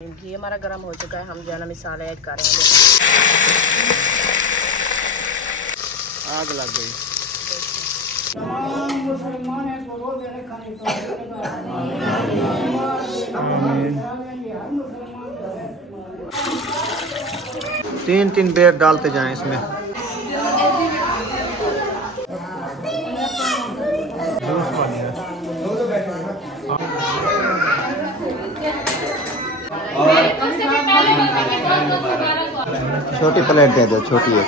घी हमारा गर्म हो चुका है, हम जो है ना मिसाले ऐड कर रहे हैं। आग लग गई। तीन तीन बेर डालते जाएं इसमें। छोटी प्लेट दे दो, छोटी है।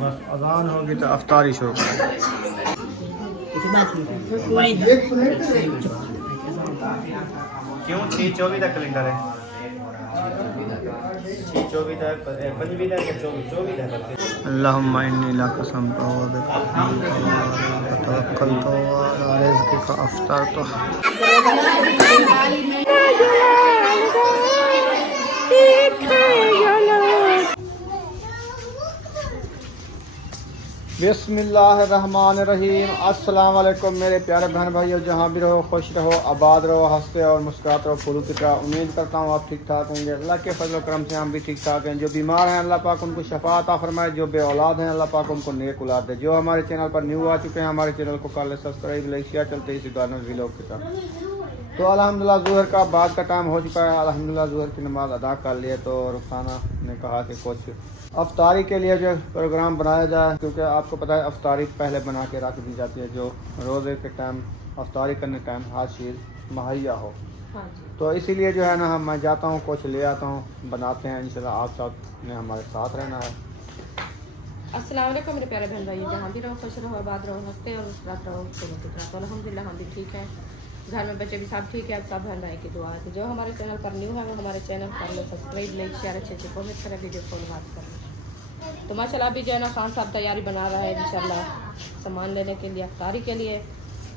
बस अजान होगी तो अफ्तारी शुरू करें। क्यों 6-24 का कैलेंडर है? 6-24 तक 25 तक 24 तक। अल्लाहुम्मा इन्नी लका समतु व तवक्कलतु अला रिज़्क़िका अफ़्तरतु। बिस्मिल्लाहिर्रहमानिर्रहीम। अस्सलाम वालेकुम मेरे प्यारे बहन भाइयों, जहाँ भी रहो खुश रहो, आबाद रहो, हंसते और मुस्कुराते रहो फूलों की तरह। उम्मीद करता हूँ आप ठीक ठाक होंगे। अल्लाह के फजल करम से हम भी ठीक ठाक हैं। जो बीमार हैं अल्लाह पाक उनको शफा अता फरमाए, जो बे औलाद हैं अल्लाह पाक उनको नेक औलाद दे। जो हमारे चैनल पर न्यू आ चुके हैं हमारे चैनल को कर ले सब्सक्राइब, लाइक शेयर, चलते इसी गानों व्लॉग के साथ। तो अल्हम्दुलिल्लाह ज़ोहर का बाद का टाइम हो चुका है। अल्हम्दुलिल्लाह ज़ोहर की नमाज अदा कर लिए। तो रुखाना ने कहा कि कुछ अफ्तारी के लिए जो प्रोग्राम बनाया जाए, क्योंकि आपको पता है अफ्तारी पहले बना के रख दी जाती है, जो रोज़े के टाइम अफ्तारी करने टाइम हर चीज़ मुहैया हो। तो इसीलिए जो है ना मैं जाता हूँ, कुछ ले आता हूँ, बनाते हैं इंशाल्लाह। आप सब ने हमारे साथ रहना है। अस्सलाम वालेकुम मेरे प्यारे बहन भाई, जहाँ भी रहो खुश रहो, आबाद रहो, हंसते और मुस्कुराते रहो फूलों की तरह। तो अल्हम्दुलिल्लाह हम भी ठीक हैं, घर में बच्चे भी सब ठीक है। सब बहन भाई की दुआ है। तो जो हमारे चैनल पर न्यू है वो हमारे चैनल पर लो सब्सक्राइब, लाइक शेयर, अच्छे कमेंट करें, वीडियो कॉल बात करें। तो माशाल्लाह अभी जो है ना खान साहब तैयारी बना रहा है इंशाल्लाह सामान लेने के लिए, अफ्तारी के लिए।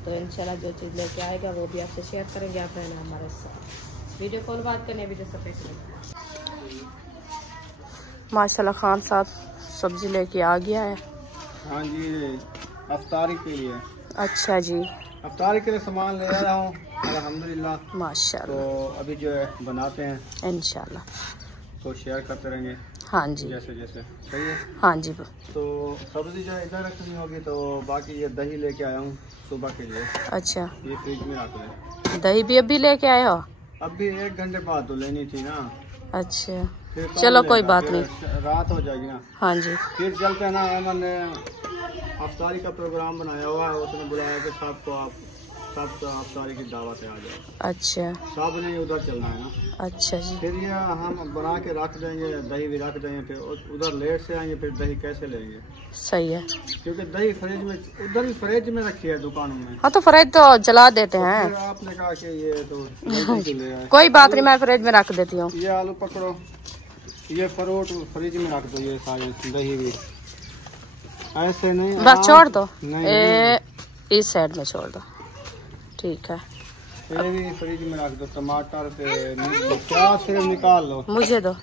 तो इंशाल्लाह जो चीज़ लेके आएगा वो भी आपसे शेयर करेंगे। आप रहना हमारे साथ, वीडियो कॉल बात करने वीडियो सब। माशाल्लाह खान साहब सब्जी लेके आ गया है। हाँ जी, अफ्तारी के लिए। अच्छा जी, अफ्तारी के लिए सामान ले रहा हूँ अल्हम्दुलिल्लाह माशाल्लाह। तो अभी जो है बनाते हैं इंशाल्लाह, तो शेयर करते रहेंगे। हाँ जी, जैसे जैसे सही है। हाँ जी। तो सब्जी जो है इधर रखनी होगी। तो बाकी ये दही लेके आया हूँ सुबह के लिए। अच्छा, ये फ्रिज में रख लें। दही भी अभी लेके आए हो? अभी 1 घंटे बाद तो लेनी थी ना। अच्छा, फिर चलो कोई बात नहीं, रात हो जाएगी ना। हाँ जी। फिर चलते हैं ना। अमन ने अफ्तारी का प्रोग्राम बनाया हुआ है, उसने बुलाया कि सबको आप सब अफ्तारी की दावत है आ जाए। अच्छा, सब ने उधर चलना है ना। अच्छा जी। फिर ये हम बना के रख देंगे, दही भी रख देंगे। फिर उधर लेट से आएंगे, फिर दही कैसे लेंगे? सही है, क्योंकि दही फ्रिज में उधर ही फ्रिज में रखी है दुकानों में। हाँ तो फ्रिज तो जला देते हैं। फिर आपने कहा कि ये तो ले आए। कोई बात नहीं, मैं फ्रिज में रख देती हूँ। ये आलू पकड़ो, ये फ्रूट फ्रिज में रख दो, ये सारे दही भी ऐसे नहीं। बस छोड़ दो, इस साइड में छोड़ दो, ठीक है। ये भी फ्रिज में रख दो। टमाटर पे प्याज सिर्फ निकाल लो, मुझे दो।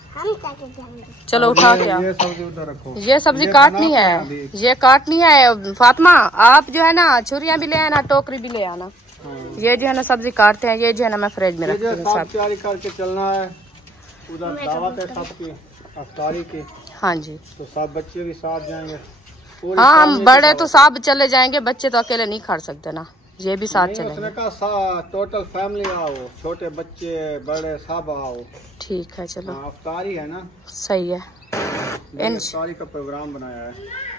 चलो उठा के आओ। ये सब्जी उधर रखो। ये सब्जी काटनी है, ये काटनी है। फातिमा आप जो है ना छुरियाँ भी ले आना, टोकरी भी ले आना। ये जो है ना सब्जी काटते हैं, ये जो है ना मैं फ्रिज में रखती हूँ। सब तैयारी करके चलना है, उधर दावत है सबकी अफ्तारी की। हाँ जी, तो सब बच्चे भी साथ जाएंगे। हाँ हम बड़े तो सब चले जाएंगे, बच्चे तो अकेले नहीं खा सकते ना, ये भी साथ चलेंगे। उसने कहा टोटल फैमिली आओ, छोटे बच्चे बड़े सब आओ। ठीक है चलो। अफ्तारी है ना, सही है। अफ्तारी का प्रोग्राम बनाया है।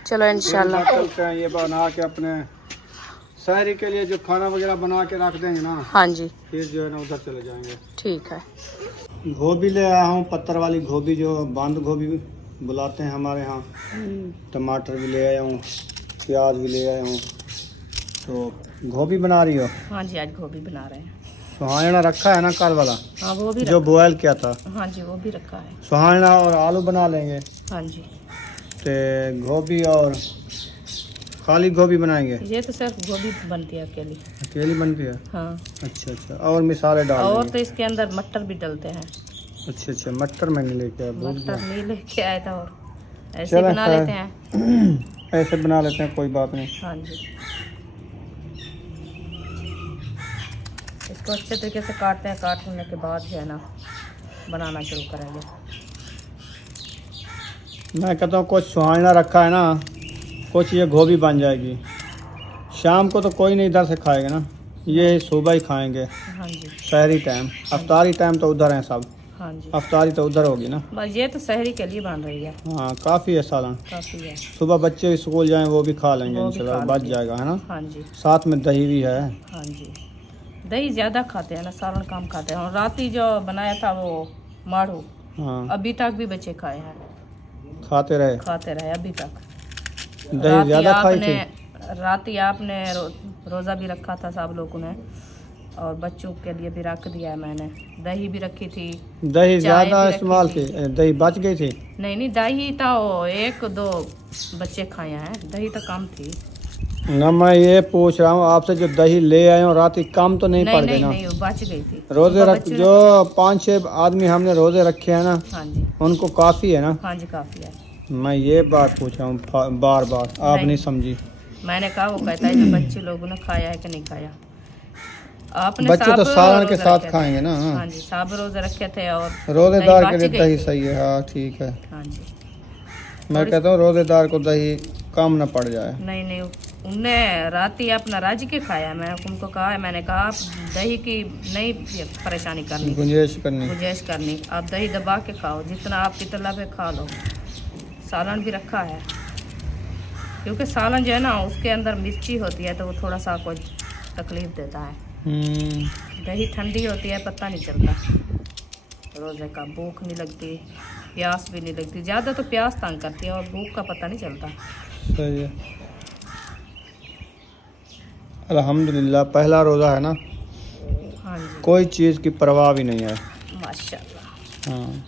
चलो इंशाल्लाह चलते हैं। ये बना के अपने सहरी के लिए जो खाना वगैरह बना के रख देंगे ना। हाँ जी, फिर जो है ना उधर चले जाएंगे। ठीक है। गोभी ले आया हूँ, पत्थर वाली गोभी, जो बंद गोभी बुलाते हैं हमारे यहाँ। टमाटर भी ले आया हूँ, प्याज भी ले आया हूँ। तो गोभी बना रही हो? हाँ जी, आज गोभी बना रहे हैं। सुहाना रखा है ना कल वाला? हाँ वो भी जो बॉयल किया था। हाँ जी वो भी रखा है। सुहाना और आलू बना लेंगे। हाँ जी, तो गोभी और खाली गोभी बनाएंगे? ये तो सिर्फ गोभी बनती है, अकेली अकेली बनती है। हाँ। अच्छा अच्छा, और मिसाले डाल और तो इसके अंदर मटर भी डलते हैं। अच्छा अच्छा, मटर मैंने लेके आया, मटर नहीं लेके आया था, और ऐसे बना लेते हैं। ऐसे बना लेते हैं, कोई बात नहीं। हाँ जी, इसको अच्छे तरीके से काटते हैं, काटने के बाद जो है ना बनाना शुरू करेंगे। मैं कहता हूँ कुछ सुहाना रखा है ना, कुछ ये गोभी बन जाएगी। शाम को तो कोई नहीं इधर से खाएगा ना, ये सुबह ही खाएंगे। हाँ जी, शहरी टाइम, अफ्तारी टाइम तो उधर हैं सब। हाँ जी, अफ्तारी तो उधर होगी ना। बस ये तो शहरी के लिए बन रही है। हाँ काफ़ी है सालन, काफ़ी है। सुबह बच्चे स्कूल जाएं वो भी खा लेंगे वो भी इंशाल्लाह, खा बच लेंगे। जाएगा है ना। हाँ जी, साथ में दही भी है। हाँ जी, दही ज़्यादा खाते हैं ना, सालन कम खाते हैं। और रात ही जो बनाया था वो माड़ू, हाँ अभी तक भी बच्चे खाए हैं, खाते रहे अभी तक। दही ज़्यादा खाई थी। रात ही आपने रोज़ा भी रखा था सब लोगों ने, और बच्चों के लिए भी रख दिया है मैंने। दही भी रखी थी, दही चाय ज़्यादा भी इस्तेमाल रखी की, दही बच गई थी। नहीं दही था वो 1-2 बच्चे खाए हैं, दही तो कम थी ना मैं ये पूछ रहा हूँ आपसे, जो दही ले आए हो रात ही कम तो नहीं पड़ गई ना? नहीं, वो बच गई थी। रोजे रख, जो 5-6 आदमी हमने रोजे रखे हैं ना, हाँ जी, उनको काफ़ी है ना? हाँ जी, काफ़ी है। मैं ये बात पूछ रहा हूँ बार बार, आप नहीं समझी। मैंने कहा वो कहता है जो बच्चे लोगों ने खाया है कि नहीं खाया। आपने बच्चे तो सालन के साथ खाएंगे ना। हाँ जी, सब रोजे रखे थे और रोजेदार के लिए दही सही है। हाँ ठीक है। हाँ जी, मैं कहता हूँ रोजेदार को दही कम न पड़ जाए। नहीं उनने रात ही अपना राज के खाया। मैं उनको कहा है, मैंने कहा आप दही की नहीं परेशानी करनी, गुंजाइश करनी, आप दही दबा के खाओ, जितना आपकी तलब है खा लो। सालन भी रखा है, क्योंकि सालन जो है ना उसके अंदर मिर्ची होती है तो वो थोड़ा सा कुछ तकलीफ देता है। दही ठंडी होती है, पता नहीं चलता रोज़े का, भूख नहीं लगती, प्यास भी नहीं लगती। ज़्यादा तो प्यास तंग करती है और भूख का पता नहीं चलता। सही है। अल्हम्दुलिल्लाह पहला रोज़ा है ना। हाँ जी, कोई चीज़ की परवाह भी नहीं है माशाल्लाह। हाँ,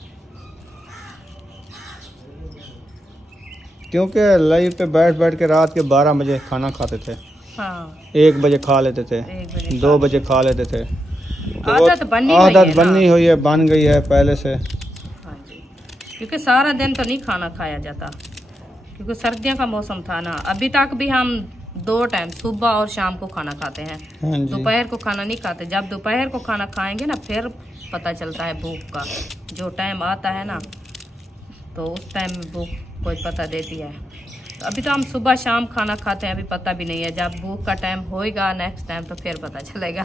क्योंकि लाइव पे बैठ बैठ के रात के 12 बजे खाना खाते थे। हाँ, 1 बजे खा लेते थे, 2 बजे खा लेते थे। आदत बनी हुई है, बन गई है पहले से। हाँ जी, क्योंकि सारा दिन तो नहीं खाना खाया जाता, क्योंकि सर्दियों का मौसम था ना। अभी तक भी हम 2 टाइम सुबह और शाम को खाना खाते हैं। हाँ जी। दोपहर को खाना नहीं खाते। जब दोपहर को खाना खाएंगे ना फिर पता चलता है भूख का। जो टाइम आता है ना तो उस टाइम भूख कोई पता देती है। तो अभी तो हम सुबह शाम खाना खाते हैं, अभी पता भी नहीं है। जब भूख का टाइम होएगा नेक्स्ट टाइम तो फिर पता चलेगा।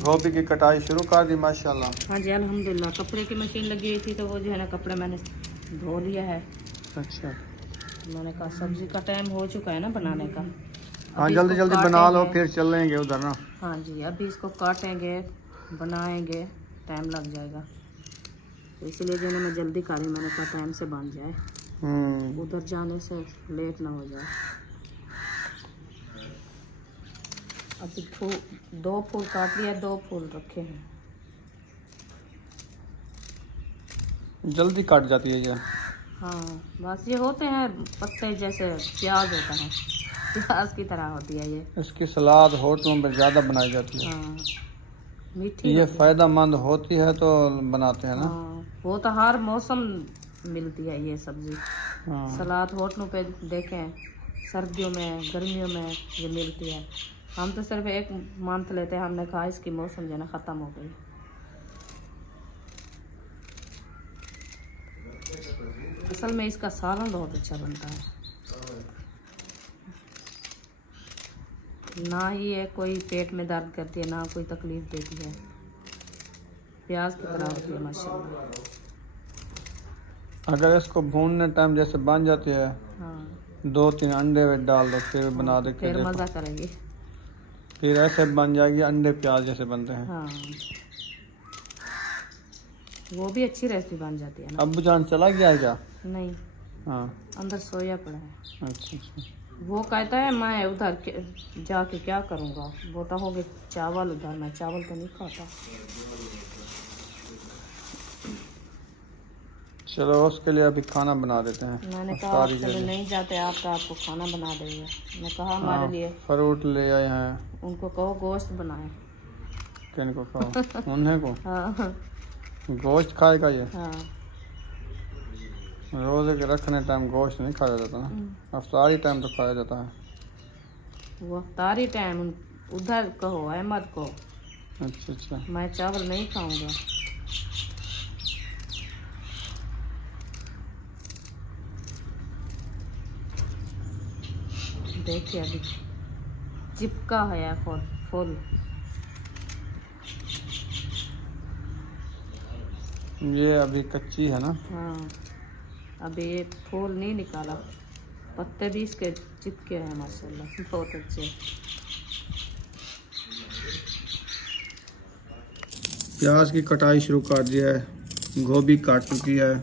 गोभी की कटाई शुरू कर दी माशाल्लाह। हाँ जी, अल्हम्दुलिल्लाह। कपड़े की मशीन लगी हुई थी तो वो जो है ना कपड़े मैंने धो लिया है। अच्छा, मैंने कहा सब्जी का टाइम हो चुका है ना बनाने का। हाँ जल्दी जल्दी बना लो, फिर चलेंगे उधर ना। हाँ जी, अभी इसको काटेंगे, बनाएंगे, टाइम लग जाएगा। तो इसलिए जो है मैं जल्दी कर रही, मैंने कहा टाइम से बन जाए, उधर जाने से लेट ना हो जाए। अभी 2 फूल काट लिया, 2 फूल रखे हैं। जल्दी कट जाती है ये। हाँ बस ये होते हैं पत्ते जैसे प्याज होता है, प्याज की तरह होती है ये। इसकी सलाद होटलों में ज़्यादा बनाई जाती है। हाँ, मीठी ये फ़ायदेमंद होती है तो बनाते हैं ना। हाँ, वो तो हर मौसम मिलती है ये सब्जी। हाँ। सलाद होटलों पे देखें, सर्दियों में गर्मियों में ये मिलती है। हम तो सिर्फ 1 मंथ लेते हैं। हमने कहा इसकी मौसम जो है ना ख़त्म हो गई। असल में इसका सालन बहुत अच्छा बनता है, ना ही ये कोई पेट में दर्द करती है, ना कोई तकलीफ देती है। प्याज की तरह होती है माशाल्लाह। अगर इसको भूनने टाइम जैसे बन जाती है, हाँ, 2-3 अंडे डाल दो, फिर बना दे के फिर देखो। मज़ा करेंगे। फिर ऐसे बन जाएगी, अंडे प्याज जैसे बनते हैं। हाँ, वो भी अच्छी रेसिपी बन जाती है ना। अब्बू जान चला गया क्या? नहीं, हाँ, अंदर सोया पड़ा है। अच्छा अच्छा। वो कहता है मैं उधर जाके क्या करूँगा, वो तो हो गए चावल उधर, मैं चावल तो नहीं खाता। चलो उसके लिए अभी खाना बना देते हैं। मैंने कहा चलो नहीं जाते आप तो आपको खाना बना देंगे। मैं कहा हमारे लिए फ्रूट ले आए हैं। उनको कहो गोश्त बनाए। किन को कहो? उन्हें को? हाँ गोश्त खाएगा ये? हाँ, रोजे के रखने टाइम गोश्त नहीं खाया जाता ना, अफ्तारी टाइम तो खाया जाता है। वो अफ्तारी टाइम उधर कहो अहमद को। अच्छा अच्छा। मैं चावल नहीं खाऊंगा। देखिए अभी चिपका है फुल। ये अभी कच्ची है ना? हाँ, अभी ये फूल नहीं निकाला, पत्ते भी इसके चिपके हैं माशाल्लाह, बहुत अच्छे। प्याज की कटाई शुरू कर दिया है, गोभी काट चुकी है।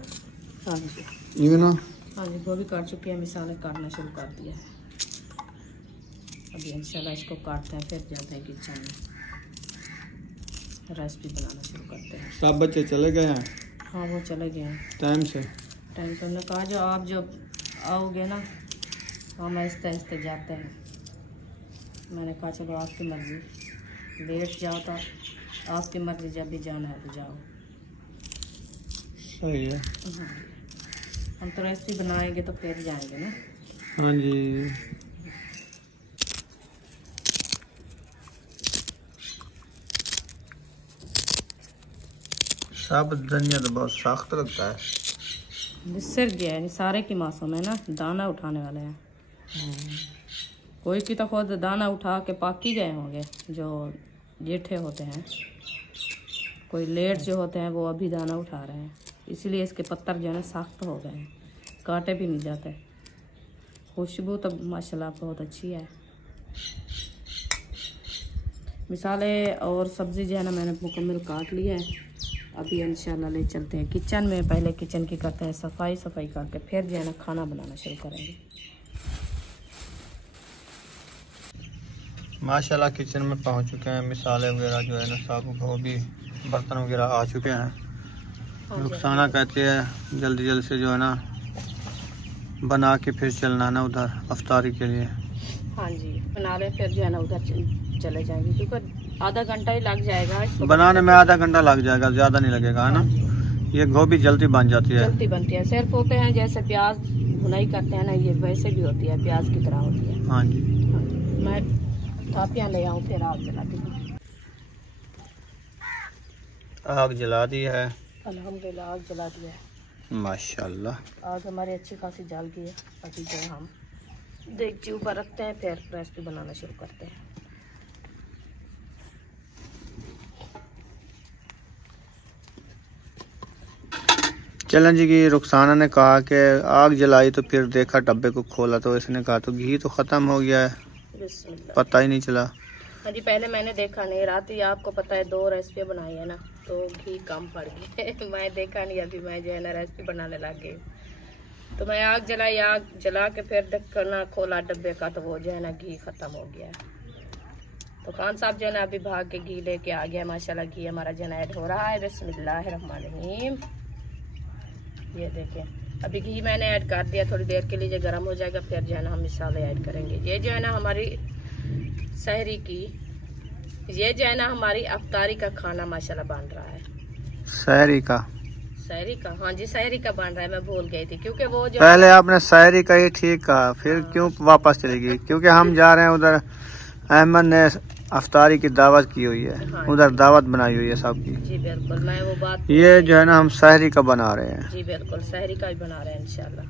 हाँ जी, ये ना? हाँ जी, गोभी काट चुकी है, मिसाले काटना शुरू कर दिया है। अभी इंशाल्लाह इसको काटते हैं, फिर जाते हैं किचन में, रेसिपी बनाना शुरू करते हैं। सब बच्चे चले गए हैं? हाँ, वो चले गए हैं टाइम से। हमने कहा जो आप जब आओगे ना हम आहिस्ते आहिस्ते जाते हैं। मैंने कहा चलो आपकी मर्ज़ी, लेट जाओ तो आपकी मर्ज़ी, जब भी जाना है तो जाओ। सही है। हम तो रेसिपी बनाएंगे तो फिर जाएंगे ना। हाँ जी। साबुत धनिया तो बहुत सख्त लगता है। सिर गया है, सारे की मासूम है ना, दाना उठाने वाले हैं। कोई की तो खुद दाना उठा के पाकी गए होंगे जो जेठे होते हैं, कोई लेट जो होते हैं वो अभी दाना उठा रहे हैं, इसलिए इसके पत्तर जो है ना सख्त हो गए हैं, काटे भी नहीं जाते। खुशबू तो माशाल्लाह बहुत अच्छी है। मिसाले और सब्ज़ी जो है ना मैंने मुकम्मल काट ली है। अभी इंशाल्लाह ले चलते हैं किचन में। पहले किचन की करते हैं सफाई करके फिर जो है ना खाना बनाना शुरू करेंगे। माशाल्लाह किचन में पहुंच चुके हैं। मिसाले वगैरह जो है ना, साबुत गोभी, बर्तन वगैरह आ चुके हैं। रुखसाना कहते हैं जल्दी जल्दी से जो है ना बना के फिर चलना है ना उधर अफ्तारी के लिए। हाँ जी, बना लें फिर जो है ना उधर चले जाएंगे, क्योंकि आधा घंटा ही लग जाएगा बनाने में। आधा घंटा लग जाएगा, ज़्यादा नहीं लगेगा, है ना। ये गोभी जल्दी बन जाती है, जल्दी बनती है। सिर्फ होते हैं जैसे प्याज भुनाई करते हैं ना, ये वैसे भी होती है, प्याज की तरह होती है। हाँ जी। मैं थापियाँ ले आऊँ फिर आग जलाती हूँ। आग जला दी है अल्हम्दुलिल्लाह, आग जला दिया है माशाल्लाह। आग हमारी अच्छी खासी जल गई है। अभी जो हम देगची ऊपर रखते हैं, फिर रेसिपी बनाना शुरू करते हैं। चलन जी की रुखसाना ने कहा कि आग जलाई तो फिर देखा डब्बे को खोला तो इसने कहा तो घी तो ख़त्म हो गया है, पता ही नहीं चला। हाँ जी, पहले मैंने देखा नहीं, रात ही आपको पता है 2 रेसिपी बनाई है ना, तो घी कम पड़ गई मैं देखा नहीं, अभी मैं जो है ना रेसिपी बनाने लग गई। तो मैं आग जलाई, आग जला के फिर ढक्कन खोला डब्बे का, तो वो जो है ना घी ख़त्म हो गया। तो खान साहब जो है ना अभी भाग के घी लेके आ गया। माशाल्लाह घी हमारा जो है ऐड हो रहा है। बिस्मिल्लाहिर्रहमानिर्रहीम। ये देखें, अभी घी मैंने ऐड कर दिया, थोड़ी देर के लिए जो गर्म हो जाएगा, फिर जो है ना हम मिसाले ऐड करेंगे। ये जो है ना हमारी सहरी की, ये जो है ना हमारी अफ्तारी का खाना माशाल्लाह बन रहा है। सहरी का? हाँ जी, सहरी का बन रहा है। मैं भूल गई थी, क्योंकि वो जो पहले आपने सहरी का ही ठीक कहा, फिर हाँ। क्यों वापस चली गई? क्योंकि हम जा रहे हैं उधर, अहमद ने अफ्तारी की दावत की हुई है। हाँ, उधर दावत बनाई हुई है सबकी। जी बिल्कुल, मैं वो बात, ये जो है ना हम सहरी का बना रहे हैं। जी बिल्कुल, सहरी का ही बना रहे हैं इंशाल्लाह।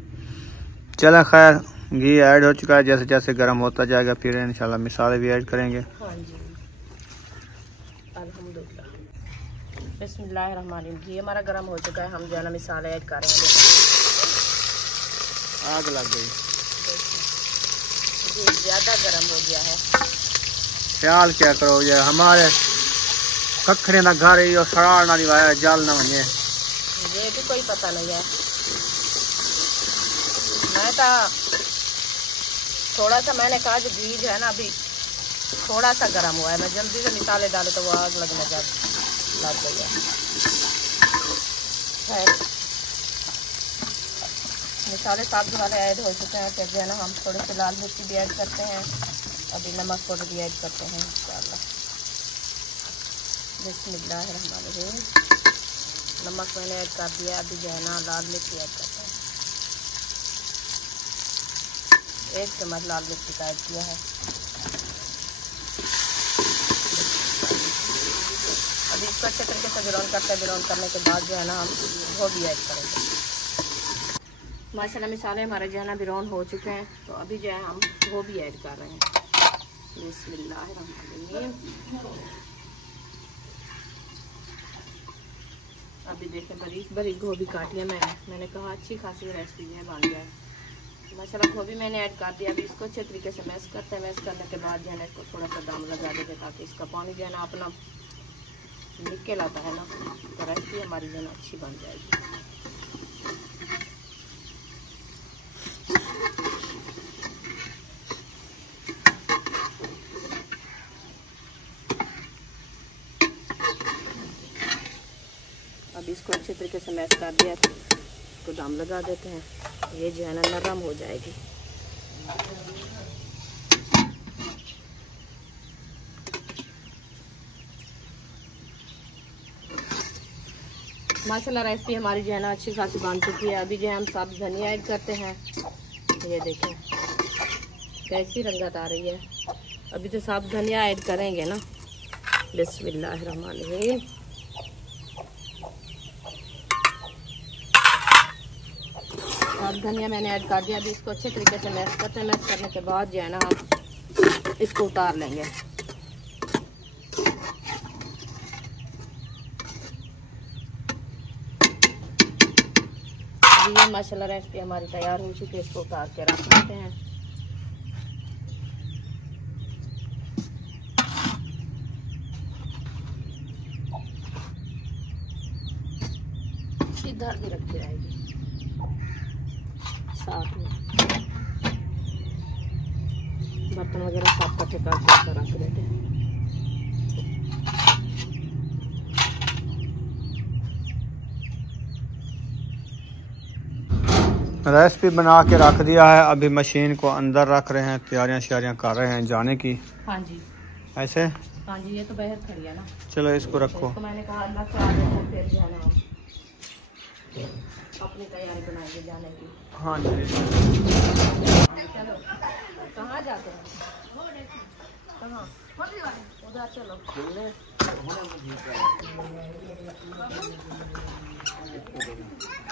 चला खैर, घी ऐड हो चुका है, जैसे जैसे गर्म होता जाएगा फिर इंशाल्लाह मिसाले भी ऐड करेंगे। हाँ जी, अल्हम्दुलिल्लाह। बिस्मिल्लाहिर्रहमानिर्रहीम। घी हमारा गर्म हो चुका है, हम जो है ना मिसाले ऐड करेंगे। आग लग गई, घी ज़्यादा गर्म हो गया है। ख्याल क्या करो, ये हमारे कखरे ना घर और सरार ना दिवाया जल ना बने, ये भी कोई पता नहीं है। मैं तो थोड़ा सा, मैंने कहा जो घी जो है ना अभी थोड़ा सा गर्म हुआ है, मैं जल्दी से मिसाले डाले तो वो आग लगने लग गई है। मिसाले साबुत वाले ऐड हो चुके हैं, फिर जो है ना हम थोड़ी सी लाल मिर्ची भी ऐड करते हैं, अभी नमक पाउडर भी ऐड करते हैं इंशाल्लाह। बिस्मिल्लाहिर्रहमानिर्रहीम। नमक मैंने ऐड कर दिया, अभी जो है ना लाल मिर्ची ऐड करते हैं। 1 चम्मच लाल मिर्ची का ऐड किया है। अभी इसको अच्छे तरीके से ब्राउन करते हैं। ब्राउन करने के बाद जो है ना हम गोभी ऐड करेंगे। माशाल्लाह मसाले हमारे जो है ना ब्राउन हो चुके हैं, तो अभी जो है हम गोभी ऐड कर रहे हैं। बिस्मिल्लाहिर्रहमानिर्रहीम। अभी देखें बारीक बारीक गोभी काटी है मैंने कहा अच्छी खासी रेसिपी है बन जाए। माशाल्लाह गोभी मैंने ऐड कर दिया। अभी इसको अच्छे तरीके से मैश करते हैं। मैश करने के बाद जो है ना इसको थोड़ा सा दम लगा देते ताकि इसका पानी जो है ना अपना निकल आता है ना, तो रेसिपी हमारी जो है ना अच्छी बन जाएगी। अभी इसको अच्छे तरीके से मैश कर दिया, इसको दम लगा देते हैं। ये जो है ना नरम हो जाएगी। माशाल्लाह रेसिपी हमारी जो है ना अच्छी खासी बन चुकी है। अभी जो है हम साबुत धनिया ऐड करते हैं। ये देखें कैसी रंगत आ रही है। अभी तो साबुत धनिया ऐड करेंगे ना। बिस्मिल्लाहिर्रहमानिर्रहीम। साबुत धनिया मैंने ऐड कर दिया। अभी इसको अच्छे तरीके से मैश करते हैं। मैश करने के बाद जो है ना हम इसको उतार लेंगे। ये माशाल्लाह रेसिपी हमारी तैयार हो चुकी है। इसको उतार के रख लेते हैं। इधर भी रखी रहेगी साथ में। बर्तन वगैरह साफ करके करके रख देते हैं। रेसिपी बना के रख दिया है। अभी मशीन को अंदर रख रहे हैं। तैयारियां श्यारियां कर रहे हैं जाने की। हाँ जी ऐसे। हाँ जी ये तो बाहर खड़ी है ना। चलो इसको रखो। तो मैंने कहा अल्लाह से आगे फिर जाना हम अपनी तैयारी बनाएंगे जाने की। हाँ जी चलो कहाँ जाते हैं? कहाँ? उधर चलो।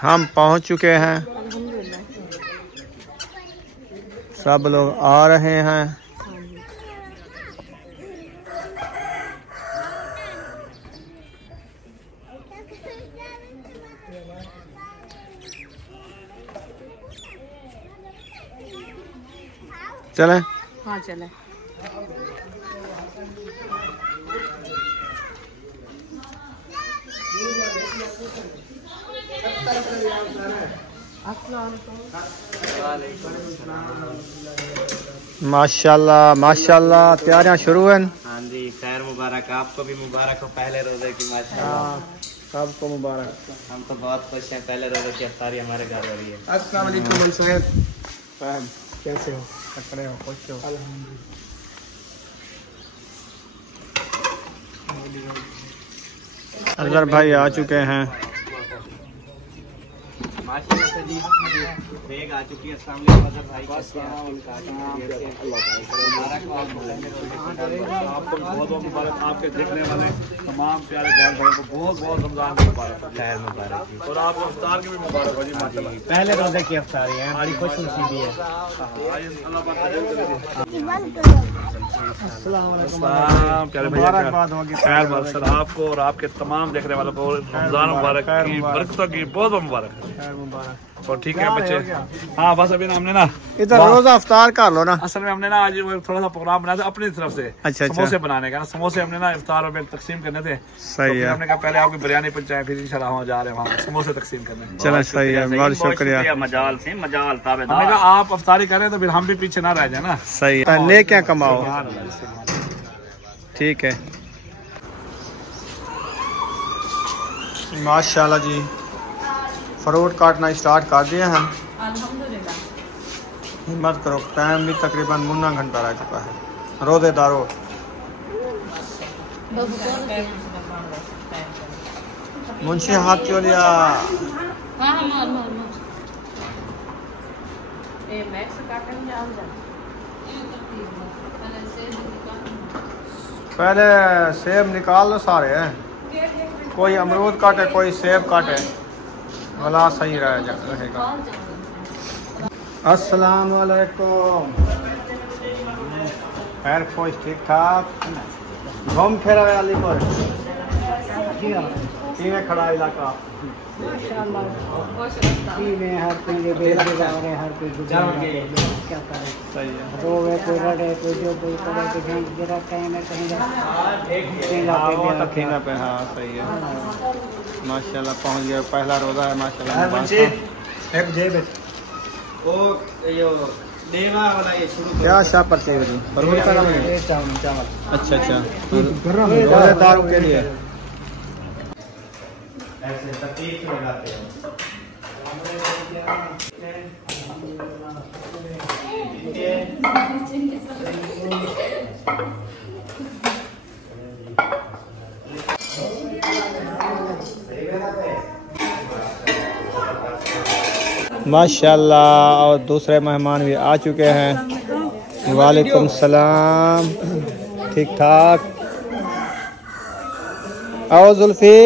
हम पहुंच चुके हैं। अल्हम्दुलिल्लाह। सब लोग आ रहे हैं। चलें? हाँ चलें। माशाल्लाह माशाल्लाह तैयारियां शुरू हैं। हाँ जी खैर मुबारक, आपको भी मुबारक हो पहले रोजे की। माशाल्लाह सबको मुबारक। हम तो बहुत खुश हैं, पहले रोजे की इफ्तारी हमारे घर हो रही है। अस्सलाम वालेकुम साहब, कैसे हो? खड़े हो? खुश हो? अल्हम्दुलिल्लाह। अजहर भाई आ चुके हैं। माशाल्लाह से जी बेग आ चुकी है। अस्सलाम वालेकुम अजहर भाई, कैसे हैं? आपको बहुत बहुत मुबारक। आपके देखने वाले तमाम प्यारे बहन भाइयों को बहुत बहुत रमजान की मुबारक। खैर मुबारक और आपको इफ्तार की भी मुबारक हो जी। माशाल्लाह पहले रोजे की इफ्तारी है, बड़ी खुश नसीबी है। अल्लाह पाक प्यारे मुबारकबाद होगी। खैर सर आपको और आपके तमाम देखने वालों को रमजान मुबारक की, बरकतों की बहुत बहुत मुबारक। और ठीक है बच्चे। हाँ बस अभी ना हमने ना इधर रोजा इफ्तार कर लो ना। असल में हमने ना आज वो थोड़ा सा प्रोग्राम बनाया था अपनी तरफ से। अच्छा समोसे बनाने का ना, समोसे हमने ना इफ्तार में तकसीम करने थे। सही है। हमने कहा पहले आपकी बिरयानी पहुंचाएं, फिर इंशाल्लाह वहाँ जा रहे हैं वहाँ समोसे तकसीम करने। चलो सही है, बहुत शुक्रिया। मजाल से मजाल हमने कहा आप इफ्तारी करें तो फिर हम भी पीछे ना रह जाए ना। सही है, ले क्या कमाओ। ठीक है माशाल्लाह जी। फ्रूट काटना स्टार्ट कर दिए हैं। अल्हम्दुलिल्लाह। हिम्मत करो, टाइम भी तकरीबन मुन्ना घंटा रह चुका है। रोजेदारो मुंशी हाथ चो लिया। ये मैक्स काटन जाम जा पहले सेब निकाल लो सारे हैं, कोई अमरूद काटे कोई सेब काटे, भला सही रहेगा। अस्सलाम वालेकुम, खैर खोज ठीक ठाक, घूम फिर वाली पर खड़ा इलाका हर कोई क्या करे, सही है, रोवे कोई रड़े कोई जो कोई करे तो जरा कहीं ना कहीं पे। हाँ सही है, माशाल्लाह पहुंच गया, पहला रोज़ा है माशाल्लाह। एक जेब वो यो देवा वाला ये शुरू क्या शाह पर चाहिए जी परवल का नाम है चावल। अच्छा रोज़ेदारों के लिए ऐसे तकलीफ लगाते हैं। माशाल्लाह, और दूसरे मेहमान भी आ चुके हैं। वालेकुम सलाम, ठीक ठाक। आओ जुल्फी,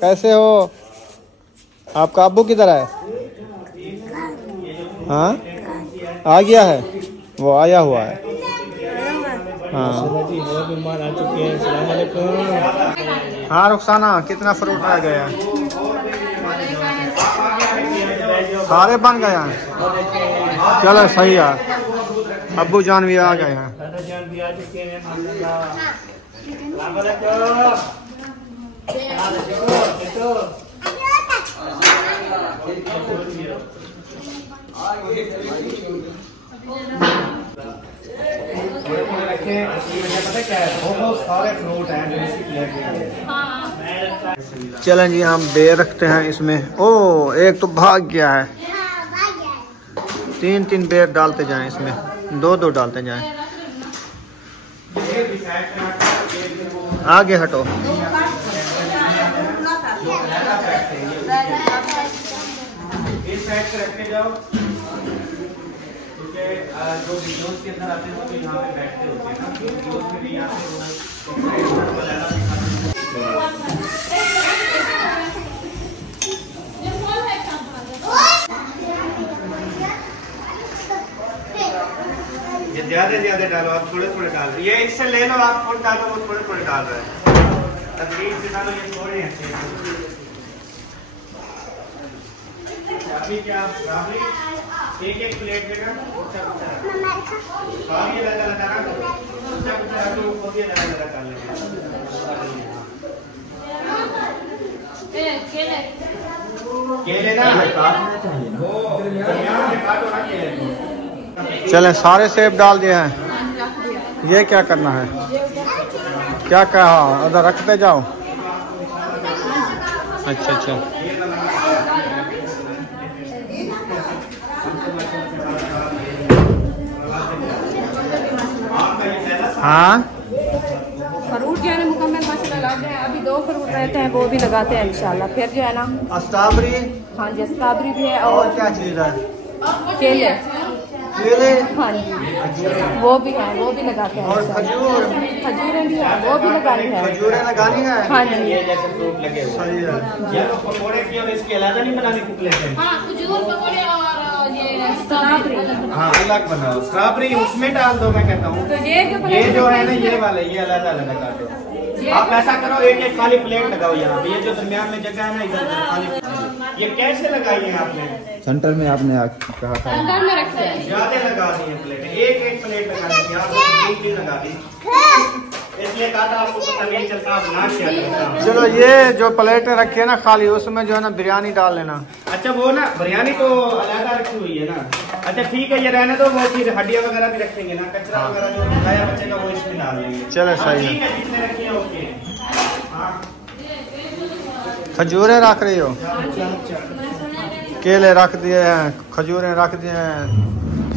कैसे हो? आपका अब्बू किधर है? हाँ आ गया है, वो आया हुआ है। हाँ हाँ रुखसाना, कितना फ्रूट रह गया? सारे बन गए हैं, चलो सही है। अब्बू जान भी आ गए हैं। चलें जी, हम बेर रखते हैं इसमें। ओ एक तो भाग गया है, 3 बेर डालते जाएं इसमें, 2 डालते जाएं। आगे हटो, इस साइड से रखते जाओ, क्योंकि जो वीडियोस के अंदर आते हैं वो यहाँ पे बैठते होते हैं ना, वीडियोस में भी यहाँ पे ज्यादा डालो, आप थोड़े डाल रहे, ये इससे ले लो, आप खुद डालो, वो थोड़े डाल रहे हैं। तकलीफ से डालो, ये थोड़े हैं। अभी क्या एक प्लेट देगा, ये लगा केले ना चलें, सारे सेब डाल दिए हैं। ये क्या करना है, क्या कहा? उधर रखते जाओ। अच्छा हाँ, फ्रूट जो है ना मुकम्मल माशाल्लाह लग गए हैं। अभी 2 फ्रूट रहते हैं, वो भी लगाते हैं इंशाल्लाह। फिर जो है ना स्ट्रॉबेरी, हाँ जी स्ट्रॉबेरी भी है, और क्या चीज़ है? केले, हाँ जी वो भी है, वो भी लगाते हैं। और खजूरें भी हैं, वो भी लगानी है। खजूरें लगानी है, हाँ जी। ये जैसे फ्रूट लगे हुए, सही है। ये तो पकोड़े की और इसके अलग नहीं बनाने को लेते हैं। हाँ खजूर पकोड़े और ये स्ट्रॉबेरी, हाँ अलग बनाओ। स्ट्रॉबेरी उसमें डाल दो, मैं कहता हूँ। तो ये जो है ना ये वाले, ये अलग लगा दो। आप ऐसा करो, एक खाली प्लेट लगाओ यहाँ पे, ये जो दरमियान में जगह है ना, इधर खाली। ये कैसे लगाई है आपने? सेंटर में आपने कहा था, सेंटर में रखते हैं। ज्यादा लगा दी है प्लेट, एक प्लेट लगा दी, आपने 3 लगा दी, इसलिए कहा था आपको पता नहीं चलता आप ना क्या करता। चलो ये जो प्लेटें रखी है ना खाली, उसमें जो है ना बिरयानी डाल लेना। अच्छा वो ना बिरयानी तो अलग रखी हुई है ना। अच्छा ठीक है, ये रहने दो, वो फिर हड्डियाँ वगैरह भी रखेंगे ना, कचरा वगैरह जो खाया बचेगा वो इसमें डाल देंगे। चलो सही है, जितने रखी है ओके। खजूरें रख रही हो? केले रख दिए हैं, खजूरें रख दिए हैं,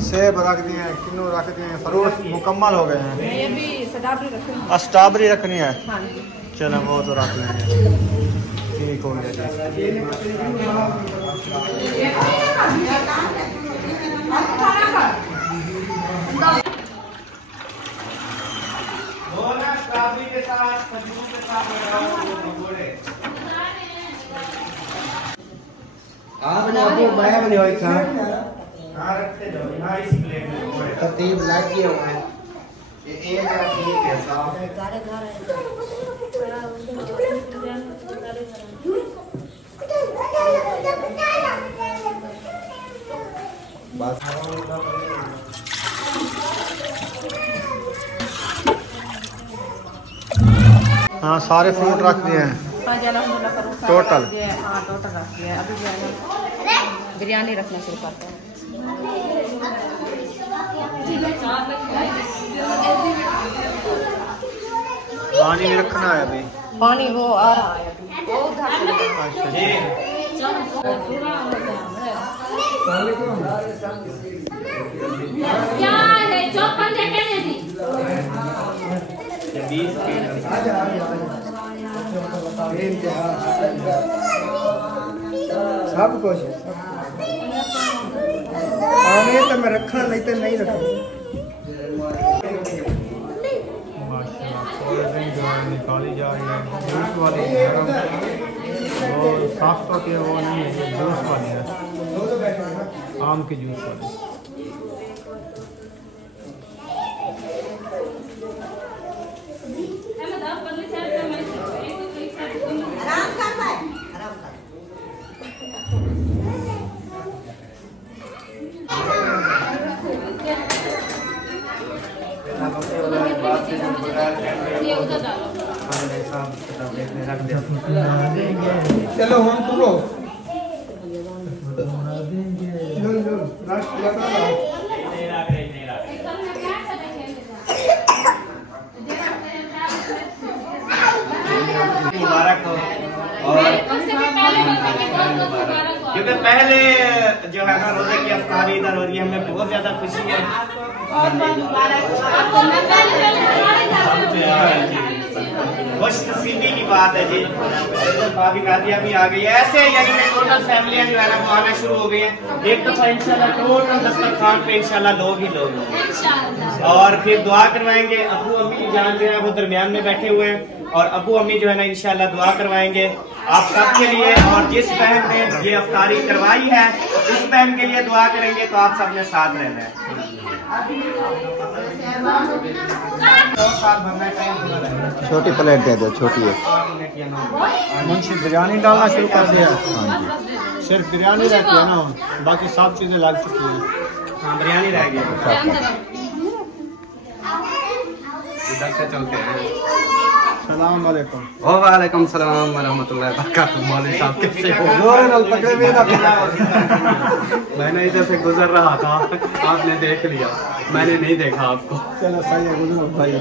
सेब रख दिए हैं, किन्नू रख दिए हैं, फ्रूट मुकम्मल हो गए हैं। ये भी स्ट्रॉबेरी रखनी है। स्ट्रॉबेरी रखनी है, हाँ जी। चलो वो तो रख लेंगे, ठीक हो गया। के साथ खजूर के साथ पकौड़े आपने आपको बनाया बने हो इतना हाँ रखते जाओ यहाँ इसी प्लेट में पकौड़े तरतीब लग गया हुआ है ये एक ठीक है साफ है बस हाँ सारे फ्रूट रख दिए हैं हाँ जी अल्हम्दुलिल्लाह करो टोटल हाँ टोटल रख दिया है। अभी जो है बिरयानी रखना शुरू करते हैं। पानी भी रखना है अभी पानी वो आ रहा है अभी वो उधर से क्या है चौपन लेके दी सब कुछ आने तो मैं रखा नहीं तो नहीं रखा निकाली जा रही है जूस वाली वो साफ होती है वो नहीं है जूस वाली है आम की जूस वाली चलो हम तुलो मुबारक हो और क्योंकि पहले जो है ना रोजे की अफ्तारी इधर हो रही है हमें बहुत ज्यादा खुशी है खुश नसीबी की बात है जी भाभी गादिया भी आ गई है ऐसे यानी कि टोटल फैमिलियां जो है ना वो आना शुरू हो गई हैं एक दफा इंशाल्लाह टोटल दस्तरखान पे इंशाल्लाह लोग ही लोग और फिर दुआ करवाएंगे अबू अम्मी जान जो है वो दरमियान में बैठे हुए हैं और अबू अम्मी जो है ना इंशाल्लाह दुआ करवाएंगे आप सबके लिए और जिस बहन ने ये अफ्तारी करवाई है उस बहन के लिए दुआ करेंगे तो आप सबने साथ रहना है छोटी प्लेट दे दो छोटी है मुंशी बिरयानी डालना शुरू कर दिया हाँ जी सिर्फ बिरयानी रहती है ना बाकी सब चीजें लग चुकी है हाँ बिरयानी रह गई इधर से चलते हैं सलाम वालेकुम वालेकुम सलाम वरहमतुल्लाहि वबरकातुहू मौलवी साहब कैसे हो मैंने इधर से गुजर रहा था आपने देख लिया मैंने नहीं देखा आपको चलो सही है गुजरो भाई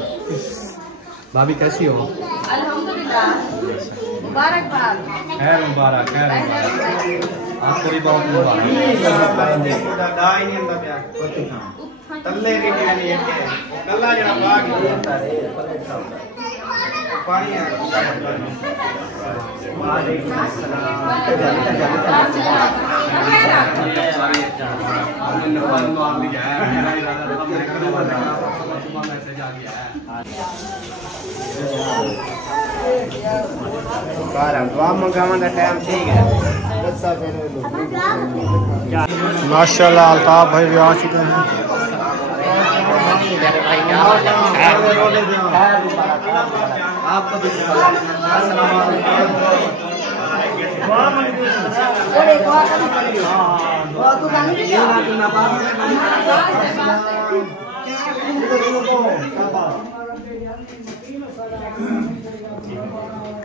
भाभी कैसी हो अल्हम्दुलिल्लाह मुबारकबाद खैर मुबारक आपको भी बहुत मुबारक तल्ले भी बिरयानी है कल्ला जरा बाग पानी है वालेकुम माशाल्लाह अल्ताफ भाई भी आ चुके हैं आपको भी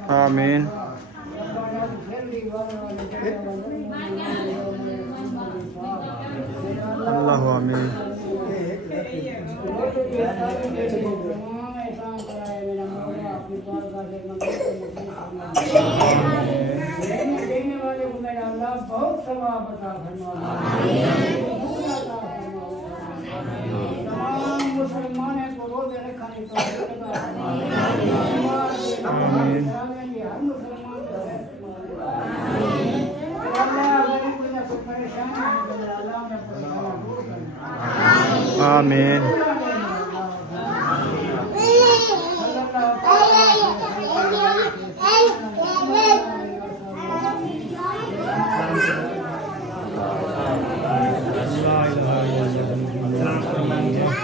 आमीन अल्लाह आमीन बहुत सवाब अता फरमाए तमाम मुसलमान को रोजे रखने को आमीन हर मुसलमान को अल्लाह गरीब को परेशान है अल्लाह ने आमीन।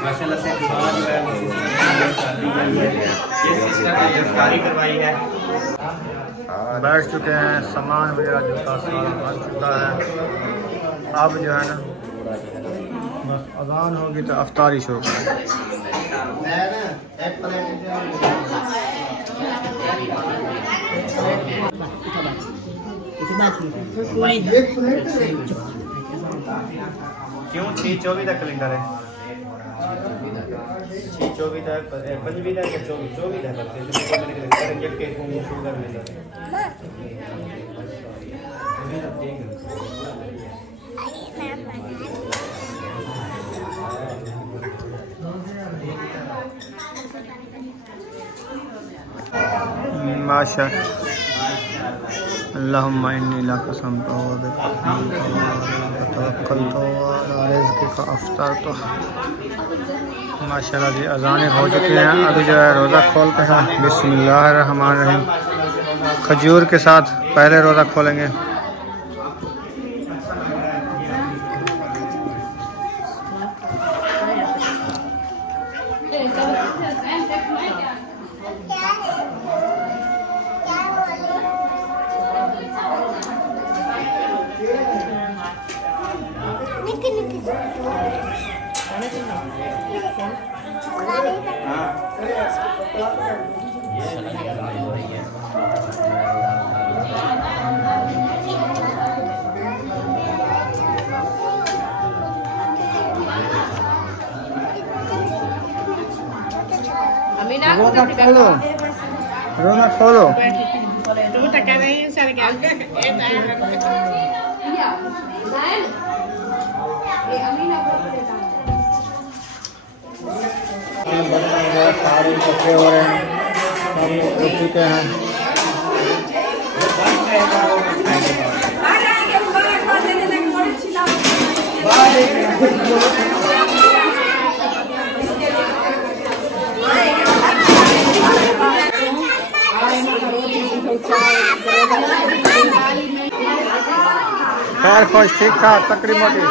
माशाल्लाह से दुआ जो है ये सिस्टर ने गिरफ्तारी करवाई है। बैठ चुके हैं, सामान वगैरह जूता सारा बन चुका है। अब जो है ना बस अजान होगी तो अफ्तारी शुरू करें। क्यों 6-24 तक कैलेंडर है? 6-24 तक 25 तक 24 तक करेंगे के शुगर में माशा अल्लाहुम्मा इन्नी लका समतु व तवक्कलतु अला रिज़्क़िका अफ़्तरतु। माशाल्लाह जी अज़ानें हो चुकी हैं। अभी जो है रोज़ा खोलते हैं। बिस्मिल्लाहिर्रहमानिर्रहीम। खजूर के साथ पहले रोज़ा खोलेंगे। रोज़ा खोलो, रोज़ा खोलो। सारे कपड़े हो रहे हैं, सब उठ चुके हैं। खैर खुश ठीक ठाक तकरीब मोटी।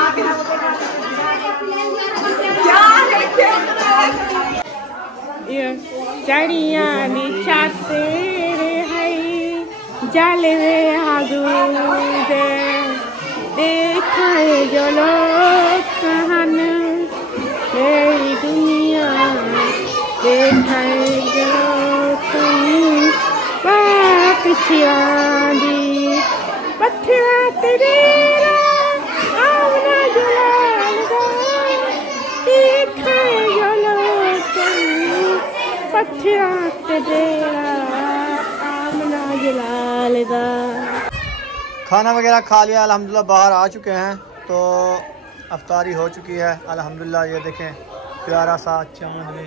चढ़िया नीचा तेरे हई जलवे हजूदे देखाए जो लोग कहन मेरी दुनिया देखाए जो कहीं बात सियादी पत्थरा तेरे आवना जलाल देखाए जो लोग कहीं पत्थरा तेरा आमना जलाल दा। खाना वगैरह खा लिया, अल्हम्दुलिल्लाह बाहर आ चुके हैं तो अफ्तारी हो चुकी है अल्हम्दुलिल्लाह। ये देखें प्यारा सा चाँद भी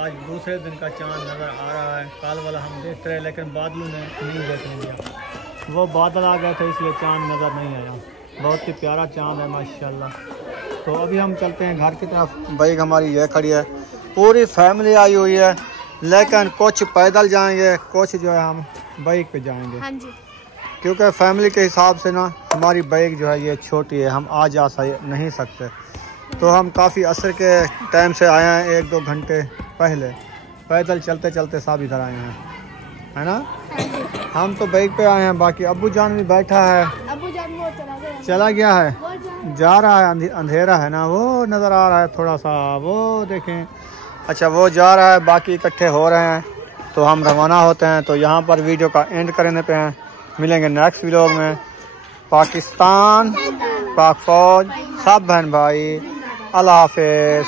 आज दूसरे दिन का चाँद नज़र आ रहा है। कल वाला हम देखते रहे लेकिन बादलों ने नहीं देखने दिया, वो बादल आ गए थे इसलिए चाँद नज़र नहीं आया। बहुत ही प्यारा चाँद है माशाल्लाह। तो अभी हम चलते हैं घर की तरफ। बाइक हमारी ये खड़ी है, पूरी फैमिली आई हुई है, लेकिन कुछ पैदल जाएंगे, कुछ जो है हम बाइक पे जाएंगे। हाँ जी। क्योंकि फैमिली के हिसाब से ना हमारी बाइक जो है ये छोटी है, हम आ जा नहीं सकते। तो हम काफ़ी असर के टाइम से आए हैं, 1-2 घंटे पहले पैदल चलते चलते सब इधर आए हैं, है ना। हम तो बाइक पे आए हैं, बाकी अब्बू जान भी बैठा है। अब्बू जान वो चला गया है, जा रहा है, अंधेरा है ना, वो नज़र आ रहा है थोड़ा सा, वो देखें। अच्छा वो जा रहा है, बाकी इकट्ठे हो रहे हैं तो हम रवाना होते हैं। तो यहाँ पर वीडियो का एंड करने पे हैं, मिलेंगे नेक्स्ट वीडियो में। पाकिस्तान, पाक फौज, सब बहन भाई, अल्लाह हाफिज़।